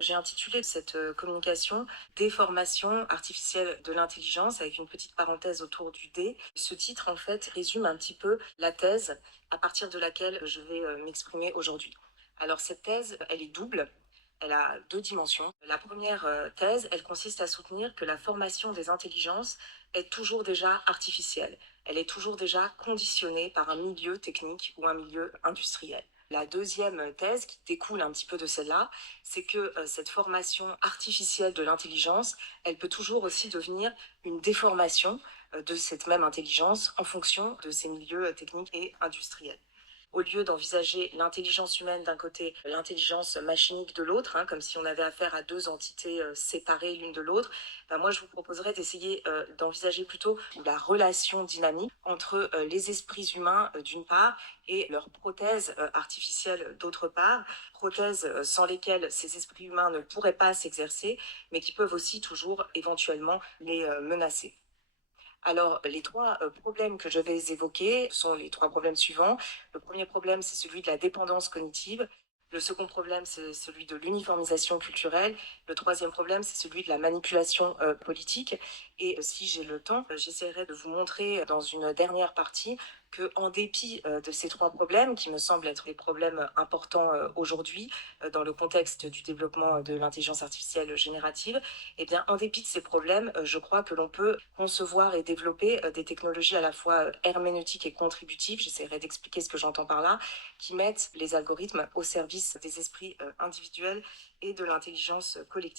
J'ai intitulé cette communication Déformation artificielle de l'intelligence avec une petite parenthèse autour du D. Ce titre, en fait, résume un petit peu la thèse à partir de laquelle je vais m'exprimer aujourd'hui. Alors, cette thèse, elle est double. Elle a deux dimensions. La première thèse, elle consiste à soutenir que la formation des intelligences est toujours déjà artificielle. Elle est toujours déjà conditionnée par un milieu technique ou un milieu industriel. La deuxième thèse, qui découle un petit peu de celle-là, c'est que cette formation artificielle de l'intelligence, elle peut toujours aussi devenir une déformation de cette même intelligence en fonction de ces milieux techniques et industriels. Au lieu d'envisager l'intelligence humaine d'un côté, l'intelligence machinique de l'autre, hein, comme si on avait affaire à deux entités séparées l'une de l'autre, ben moi je vous proposerais d'essayer d'envisager plutôt la relation dynamique entre les esprits humains d'une part et leurs prothèses artificielles d'autre part, prothèses sans lesquelles ces esprits humains ne pourraient pas s'exercer, mais qui peuvent aussi toujours éventuellement les menacer. Alors, les trois problèmes que je vais évoquer sont les trois problèmes suivants. Le premier problème, c'est celui de la dépendance cognitive. Le second problème, c'est celui de l'uniformisation culturelle. Le troisième problème, c'est celui de la manipulation politique. Et si j'ai le temps, j'essaierai de vous montrer dans une dernière partie que, en dépit de ces trois problèmes, qui me semblent être les problèmes importants aujourd'hui dans le contexte du développement de l'intelligence artificielle générative, eh bien, en dépit de ces problèmes, je crois que l'on peut concevoir et développer des technologies à la fois herméneutiques et contributives, j'essaierai d'expliquer ce que j'entends par là, qui mettent les algorithmes au service des esprits individuels et de l'intelligence collective.